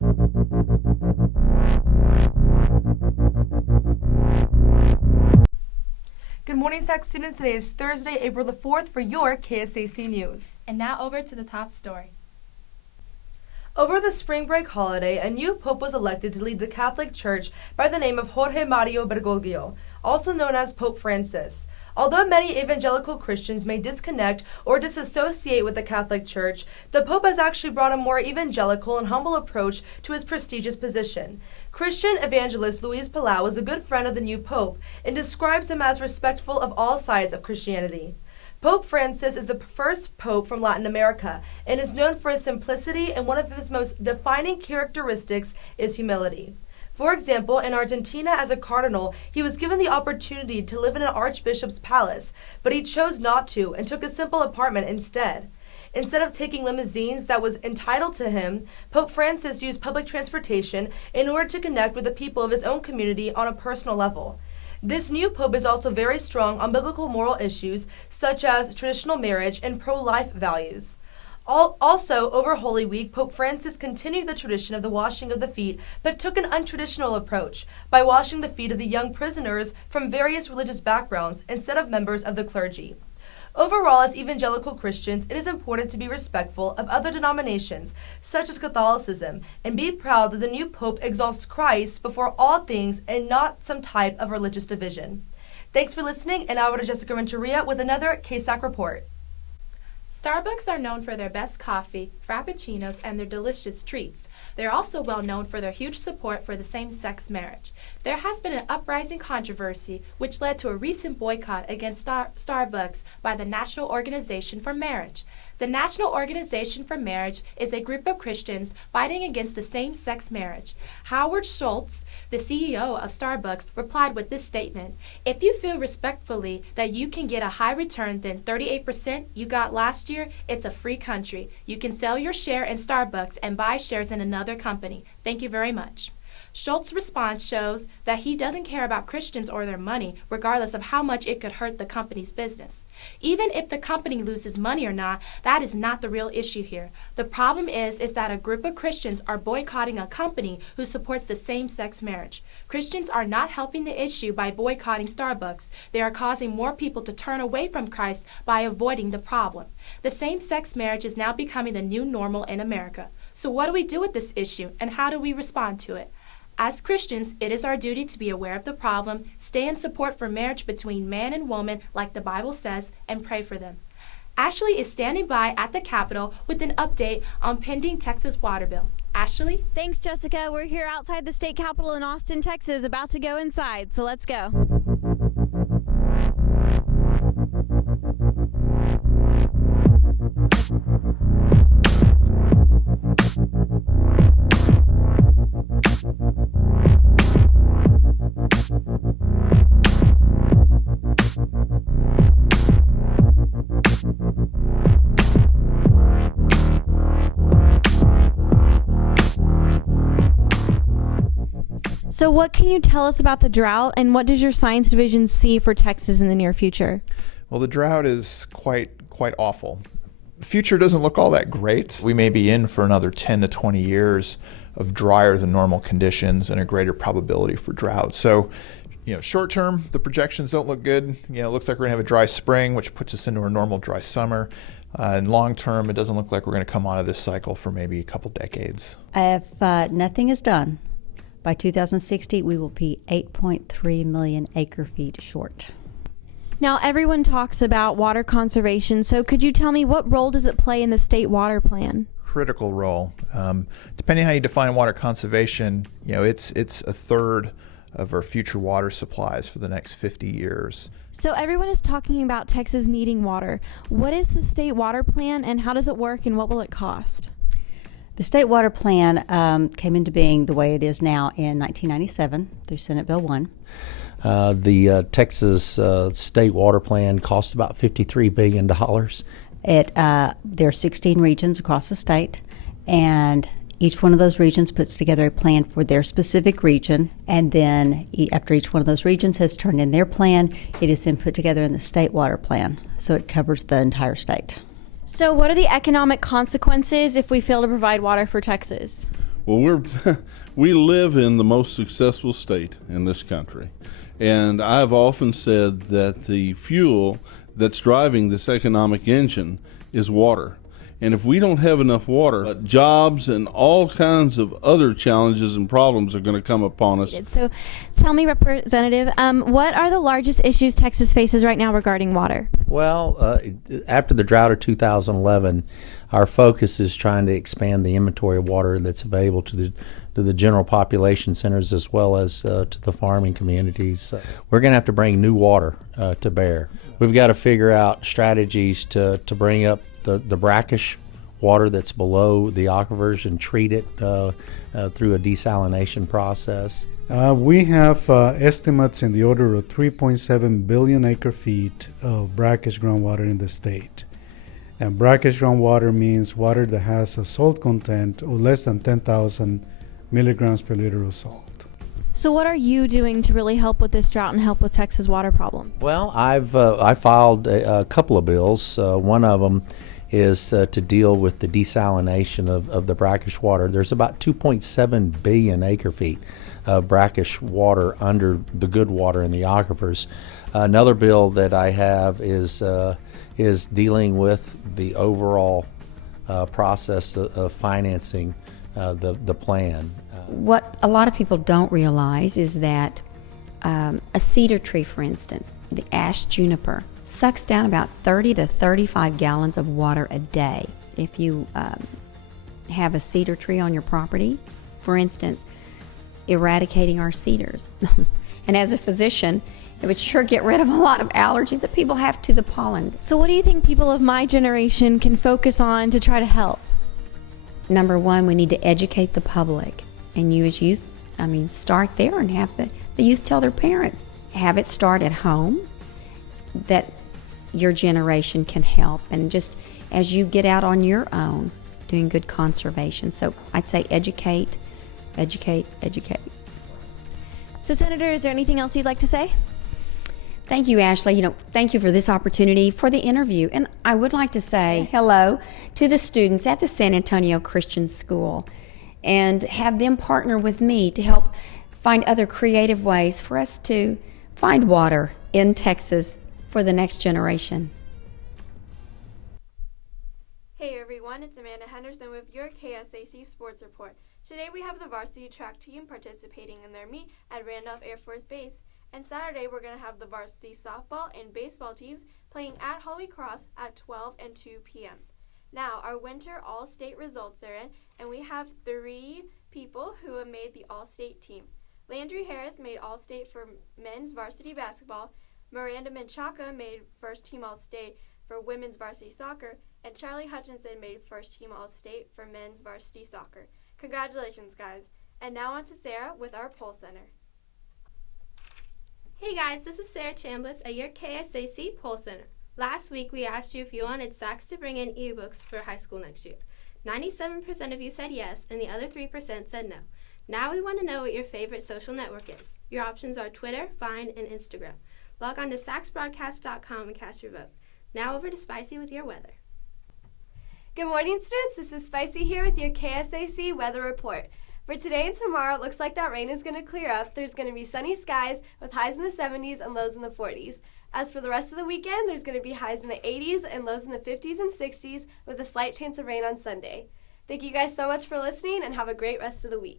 Good morning, SAC students. Today is Thursday, April the 4th for your KSAC News. And now over to the top story. Over the spring break holiday, a new pope was elected to lead the Catholic Church by the name of Jorge Mario Bergoglio, also known as Pope Francis. Although many evangelical Christians may disconnect or disassociate with the Catholic Church, the Pope has actually brought a more evangelical and humble approach to his prestigious position. Christian evangelist Luis Palau is a good friend of the new Pope and describes him as respectful of all sides of Christianity. Pope Francis is the first pope from Latin America and is known for his simplicity, and one of his most defining characteristics is humility. For example, in Argentina as a cardinal, he was given the opportunity to live in an archbishop's palace, but he chose not to and took a simple apartment instead. Instead of taking limousines that was entitled to him, Pope Francis used public transportation in order to connect with the people of his own community on a personal level. This new pope is also very strong on biblical moral issues such as traditional marriage and pro-life values. Also, over Holy Week, Pope Francis continued the tradition of the washing of the feet, but took an untraditional approach by washing the feet of the young prisoners from various religious backgrounds instead of members of the clergy. Overall, as evangelical Christians, it is important to be respectful of other denominations, such as Catholicism, and be proud that the new pope exalts Christ before all things and not some type of religious division. Thanks for listening, and now over to Jessica Renteria with another KSAC report. Starbucks are known for their best coffee, frappuccinos, and their delicious treats. They're also well known for their huge support for the same-sex marriage. There has been an uprising controversy which led to a recent boycott against Starbucks by the National Organization for Marriage. The National Organization for Marriage is a group of Christians fighting against the same-sex marriage. Howard Schultz, the CEO of Starbucks, replied with this statement: "If you feel respectfully that you can get a high return than 38% you got last year, it's a free country. You can sell your share in Starbucks and buy shares in another company. Thank you very much." Schultz's response shows that he doesn't care about Christians or their money, regardless of how much it could hurt the company's business. Even if the company loses money or not, that is not the real issue here. The problem is that a group of Christians are boycotting a company who supports the same-sex marriage. Christians are not helping the issue by boycotting Starbucks. They are causing more people to turn away from Christ by avoiding the problem. The same-sex marriage is now becoming the new normal in America. So what do we do with this issue, and how do we respond to it? As Christians, it is our duty to be aware of the problem, stay in support for marriage between man and woman, like the Bible says, and pray for them. Ashley is standing by at the Capitol with an update on pending Texas water bill. Ashley? Thanks, Jessica. We're here outside the state capitol in Austin, Texas, about to go inside, so let's go. So what can you tell us about the drought, and what does your science division see for Texas in the near future? Well, the drought is quite awful. The future doesn't look all that great. We may be in for another 10 to 20 years of drier than normal conditions and a greater probability for drought. So, short term, the projections don't look good. It looks like we're gonna have a dry spring, which puts us into a normal dry summer. And long term, it doesn't look like we're gonna come out of this cycle for maybe a couple decades. If nothing is done, by 2060, we will be 8.3 million acre feet short. Now, everyone talks about water conservation, so could you tell me what role does it play in the state water plan? Critical role. Depending on how you define water conservation, it's a third of our future water supplies for the next 50 years. So everyone is talking about Texas needing water. What is the state water plan, and how does it work, and what will it cost? The state water plan came into being the way it is now in 1997 through Senate Bill 1. The Texas state water plan costs about $53 billion. There are 16 regions across the state, and each one of those regions puts together a plan for their specific region, and then after each one of those regions has turned in their plan, it is then put together in the state water plan, so it covers the entire state. So what are the economic consequences if we fail to provide water for Texas? Well, we live in the most successful state in this country. And I've often said that the fuel that's driving this economic engine is water. And if we don't have enough water, jobs and all kinds of other challenges and problems are going to come upon us. So tell me, Representative, what are the largest issues Texas faces right now regarding water? Well, after the drought of 2011, our focus is trying to expand the inventory of water that's available to the general population centers as well as to the farming communities. We're going to have to bring new water to bear. We've got to figure out strategies to bring up the brackish water that's below the aquifers and treat it through a desalination process. We have estimates in the order of 3.7 billion acre feet of brackish groundwater in the state. And brackish groundwater means water that has a salt content of less than 10,000 milligrams per liter of salt. So what are you doing to really help with this drought and help with Texas' water problem? Well, I filed a couple of bills. One of them is to deal with the desalination of the brackish water. There's about 2.7 billion acre feet of brackish water under the good water in the aquifers. Another bill that I have is dealing with the overall process of financing the plan. What a lot of people don't realize is that a cedar tree, for instance, the ash juniper, sucks down about 30 to 35 gallons of water a day. If you have a cedar tree on your property, for instance, eradicating our cedars. And as a physician, it would sure get rid of a lot of allergies that people have to the pollen. So what do you think people of my generation can focus on to try to help? Number one, we need to educate the public. And you as youth, start there and have the youth tell their parents. Have it start at home, that your generation can help. And just as you get out on your own, doing good conservation. So I'd say educate, educate, educate. So Senator, is there anything else you'd like to say? Thank you, Ashley. Thank you for this opportunity for the interview. And I would like to say hello to the students at the San Antonio Christian School and have them partner with me to help find other creative ways for us to find water in Texas for the next generation. Hey everyone, it's Amanda Henderson with your KSAC Sports Report. Today we have the varsity track team participating in their meet at Randolph Air Force Base. And Saturday, we're going to have the varsity softball and baseball teams playing at Holy Cross at 12 and 2 p.m. Now, our winter all-state results are in, and we have 3 people who have made the all-state team. Landry Harris made all-state for men's varsity basketball, Miranda Menchaca made first-team all-state for women's varsity soccer, and Charlie Hutchinson made first-team all-state for men's varsity soccer. Congratulations, guys. And now on to Sarah with our Poll Center. Hey guys, this is Sarah Chambliss at your KSAC Poll Center. Last week we asked you if you wanted Saks to bring in ebooks for high school next year. 97% of you said yes, and the other 3% said no. Now we want to know what your favorite social network is. Your options are Twitter, Vine, and Instagram. Log on to SaksBroadcast.com and cast your vote. Now over to Spicy with your weather. Good morning, students. This is Spicy here with your KSAC Weather Report. For today and tomorrow, it looks like that rain is going to clear up. There's going to be sunny skies with highs in the 70s and lows in the 40s. As for the rest of the weekend, there's going to be highs in the 80s and lows in the 50s and 60s with a slight chance of rain on Sunday. Thank you guys so much for listening and have a great rest of the week.